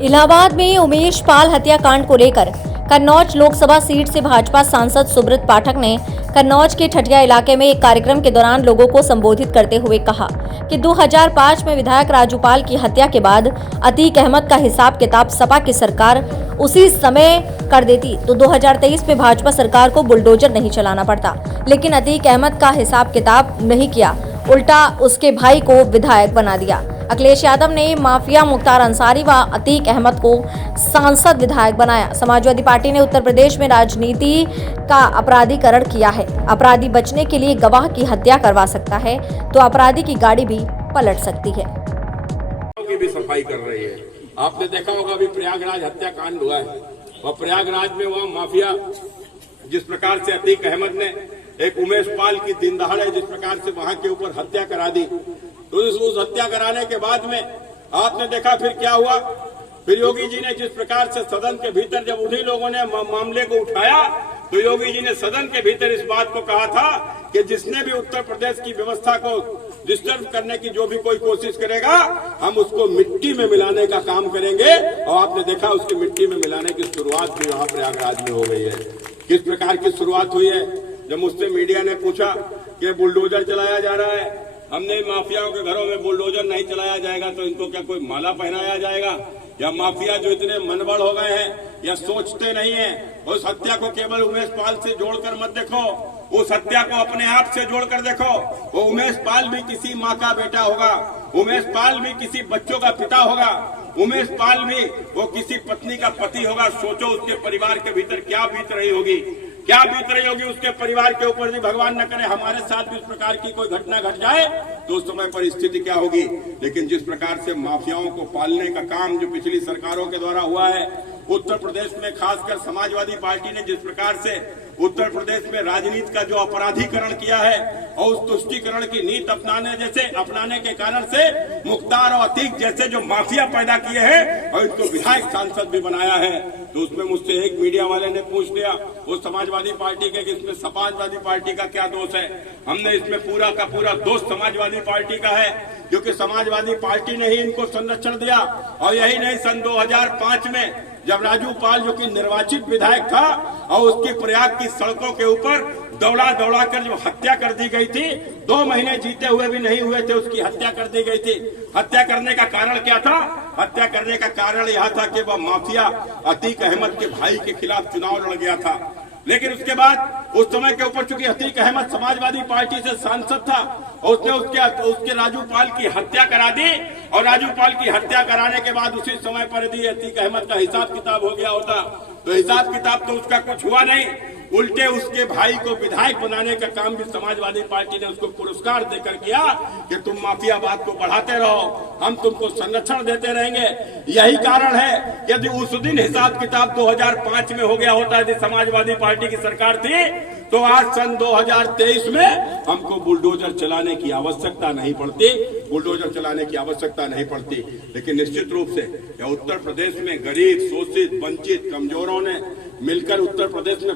इलाहाबाद में उमेश पाल हत्याकांड को लेकर कन्नौज लोकसभा सीट से भाजपा सांसद सुब्रत पाठक ने कन्नौज के ठठिया इलाके में एक कार्यक्रम के दौरान लोगों को संबोधित करते हुए कहा कि 2005 में विधायक राजू पाल की हत्या के बाद अतीक अहमद का हिसाब किताब सपा की सरकार उसी समय कर देती तो 2023 में भाजपा सरकार को बुलडोजर नहीं चलाना पड़ता, लेकिन अतीक अहमद का हिसाब किताब नहीं किया, उल्टा उसके भाई को विधायक बना दिया। अखिलेश यादव ने माफिया मुख्तार अंसारी व अतीक अहमद को सांसद विधायक बनाया। समाजवादी पार्टी ने उत्तर प्रदेश में राजनीति का अपराधीकरण किया है। अपराधी बचने के लिए गवाह की हत्या करवा सकता है तो अपराधी की गाड़ी भी पलट सकती है। की भी सफाई कर रही है। आपने देखा होगा अभी प्रयागराज हत्याकांड हुआ है और प्रयागराज में वहाँ माफिया जिस प्रकार से अतीक अहमद ने एक उमेश पाल की दिन दहाड़े जिस प्रकार से वहां के ऊपर हत्या करा दी, तो उस हत्या कराने के बाद में आपने देखा फिर क्या हुआ। फिर योगी जी ने जिस प्रकार से सदन के भीतर जब उन्हीं लोगों ने मामले को उठाया तो योगी जी ने सदन के भीतर इस बात को कहा था कि जिसने भी उत्तर प्रदेश की व्यवस्था को डिस्टर्ब करने की जो भी कोई कोशिश करेगा हम उसको मिट्टी में मिलाने का काम करेंगे। और आपने देखा उसकी मिट्टी में मिलाने की शुरुआत भी वहां प्रयागराज में हो गई है। किस प्रकार की शुरुआत हुई है। जब मुझसे मीडिया ने पूछा कि बुलडोजर चलाया जा रहा है, हमने माफियाओं के घरों में बुलडोजर नहीं चलाया जाएगा तो इनको क्या कोई माला पहनाया जाएगा, या माफिया जो इतने मनबड़ हो गए हैं या सोचते नहीं है। उस हत्या को केवल उमेश पाल से जोड़कर मत देखो, उस हत्या को अपने आप से जोड़कर देखो। वो उमेश पाल भी किसी माँ का बेटा होगा, उमेश पाल भी किसी बच्चों का पिता होगा, उमेश पाल भी वो किसी पत्नी का पति होगा। सोचो उसके परिवार के भीतर क्या बीत रही होगी, क्या बीत रही होगी उसके परिवार के ऊपर। भी भगवान न करे हमारे साथ भी इस प्रकार की कोई घटना घट जाए तो उस समय परिस्थिति क्या होगी। लेकिन जिस प्रकार से माफियाओं को पालने का काम जो पिछली सरकारों के द्वारा हुआ है, उत्तर प्रदेश में खासकर समाजवादी पार्टी ने जिस प्रकार से उत्तर प्रदेश में राजनीति का जो अपराधीकरण किया है और उस तुष्टीकरण की नीति अपनाने के कारण से मुख्तार और अतीक जैसे जो माफिया पैदा किए हैं और इनको विधायक सांसद भी बनाया है। तो उसमें मुझसे एक मीडिया वाले ने पूछ लिया वो समाजवादी पार्टी के कि इसमें समाजवादी पार्टी का क्या दोष है। हमने इसमें पूरा का पूरा दोष समाजवादी पार्टी का है, क्योंकि समाजवादी पार्टी ने ही इनको संरक्षण दिया। और यही नहीं, सन 2005 में जब राजू पाल जो कि निर्वाचित विधायक था और उसकी प्रयाग की सड़कों के ऊपर दौड़ा कर जो हत्या कर दी गई थी, 2 महीने जीते हुए भी नहीं हुए थे उसकी हत्या कर दी गई थी। हत्या करने का कारण क्या था। हत्या करने का कारण यह था कि वह माफिया अतीक अहमद के भाई के खिलाफ चुनाव लड़ गया था। लेकिन उसके बाद उस समय के ऊपर चूंकि अतीक अहमद समाजवादी पार्टी से सांसद था और उसने उसके राजू पाल की हत्या करा दी। और राजू पाल की हत्या कराने के बाद उसी समय पर यदि अतीक अहमद का हिसाब किताब हो गया होता तो हिसाब किताब तो उसका कुछ हुआ नहीं, उल्टे उसके भाई को विधायक बनाने का काम भी समाजवादी पार्टी ने उसको पुरस्कार देकर किया कि तुम माफियावाद को बढ़ाते रहो, हम तुमको संरक्षण देते रहेंगे। यही कारण है यदि उस दिन हिसाब किताब 2005 में हो गया होता, यदि समाजवादी पार्टी की सरकार थी, तो आज सन 2023 में हमको बुलडोजर चलाने की आवश्यकता नहीं पड़ती, बुलडोजर चलाने की आवश्यकता नहीं पड़ती। लेकिन निश्चित रूप से उत्तर प्रदेश में गरीब, शोषित, वंचित, कमजोरों ने मिलकर उत्तर प्रदेश में